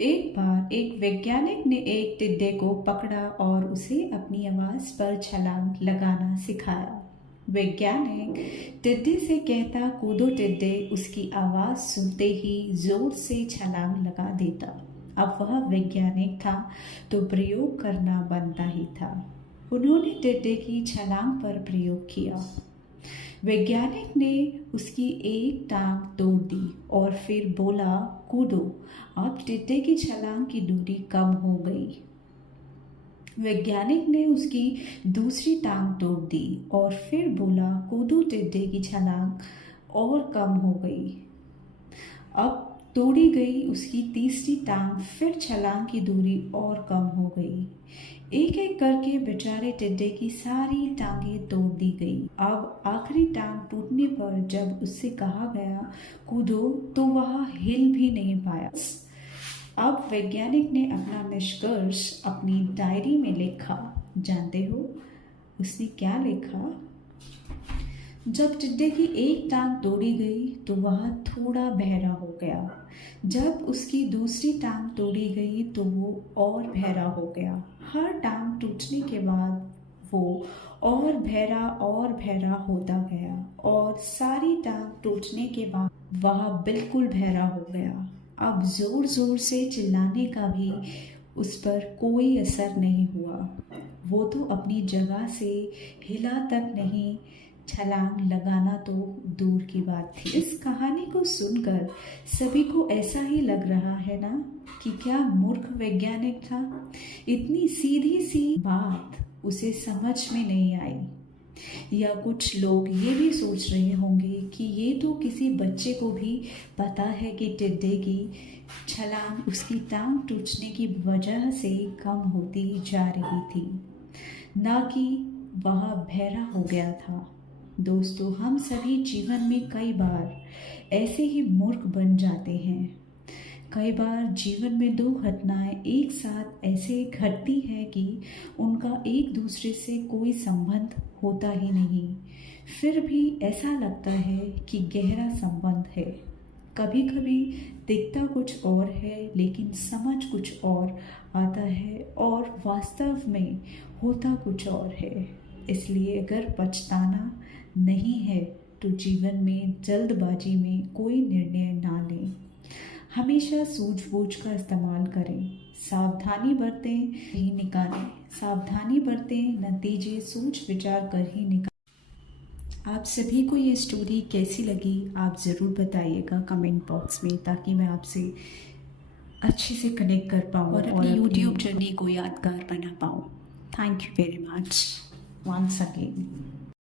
एक बार एक वैज्ञानिक ने एक टिड्डे को पकड़ा और उसे अपनी आवाज पर छलांग लगाना सिखाया। वैज्ञानिक टिड्डे से कहता, कूदो टिड्डे, उसकी आवाज सुनते ही जोर से छलांग लगा देता। अब वह वैज्ञानिक था तो प्रयोग करना बनता ही था। उन्होंने टिड्डे की छलांग पर प्रयोग किया। वैज्ञानिक ने उसकी एक टांग तोड़ दी और फिर बोला, कूदो। अब टिड्डे की छलांग की दूरी कम हो गई। वैज्ञानिक ने उसकी दूसरी टांग तोड़ दी और फिर बोला, कूदो। टिड्डे की छलांग और कम हो गई। अब तोड़ी गई उसकी तीसरी टांग, फिर छलांग की दूरी और कम हो गई। एक एक करके बेचारे टिड्डे की सारी टांगें तोड़ दी गई। अब आखिरी टांग टूटने पर जब उससे कहा गया कूदो, तो वह हिल भी नहीं पाया। अब वैज्ञानिक ने अपना निष्कर्ष अपनी डायरी में लिखा। जानते हो उसने क्या लिखा? जब टिड्डे की एक टांग तोड़ी गई तो वह थोड़ा बहरा हो गया। जब उसकी दूसरी टांग तोड़ी गई तो वो और बहरा हो गया। हर टांग टूटने के बाद वो और बहरा होता गया और सारी टांग टूटने के बाद वह बिल्कुल बहरा हो गया। अब जोर जोर से चिल्लाने का भी उस पर कोई असर नहीं हुआ। वो तो अपनी जगह से हिला तक नहीं, छलांग लगाना तो दूर की बात थी। इस कहानी को सुनकर सभी को ऐसा ही लग रहा है ना कि क्या मूर्ख वैज्ञानिक था। इतनी सीधी सी बात उसे समझ में नहीं आई। या कुछ लोग ये भी सोच रहे होंगे कि ये तो किसी बच्चे को भी पता है कि टिड्डे की छलांग उसकी टांग टूटने की वजह से कम होती जा रही थी, ना कि वह बहरा हो गया था। दोस्तों, हम सभी जीवन में कई बार ऐसे ही मूर्ख बन जाते हैं। कई बार जीवन में दो घटनाएं एक साथ ऐसे घटती हैं कि उनका एक दूसरे से कोई संबंध होता ही नहीं, फिर भी ऐसा लगता है कि गहरा संबंध है। कभी कभी दिखता कुछ और है लेकिन समझ कुछ और आता है और वास्तव में होता कुछ और है। इसलिए अगर पछताना नहीं है तो जीवन में जल्दबाजी में कोई निर्णय ना लें। हमेशा सूझबूझ का इस्तेमाल करें, सावधानी बरतें ही निकालें, सावधानी बरतें, नतीजे सोच विचार कर ही निकालें। आप सभी को ये स्टोरी कैसी लगी आप ज़रूर बताइएगा कमेंट बॉक्स में, ताकि मैं आपसे अच्छे से कनेक्ट कर पाऊँ और अपनी यूट्यूब जर्नी को यादगार बना पाऊँ। Thank you very much once again.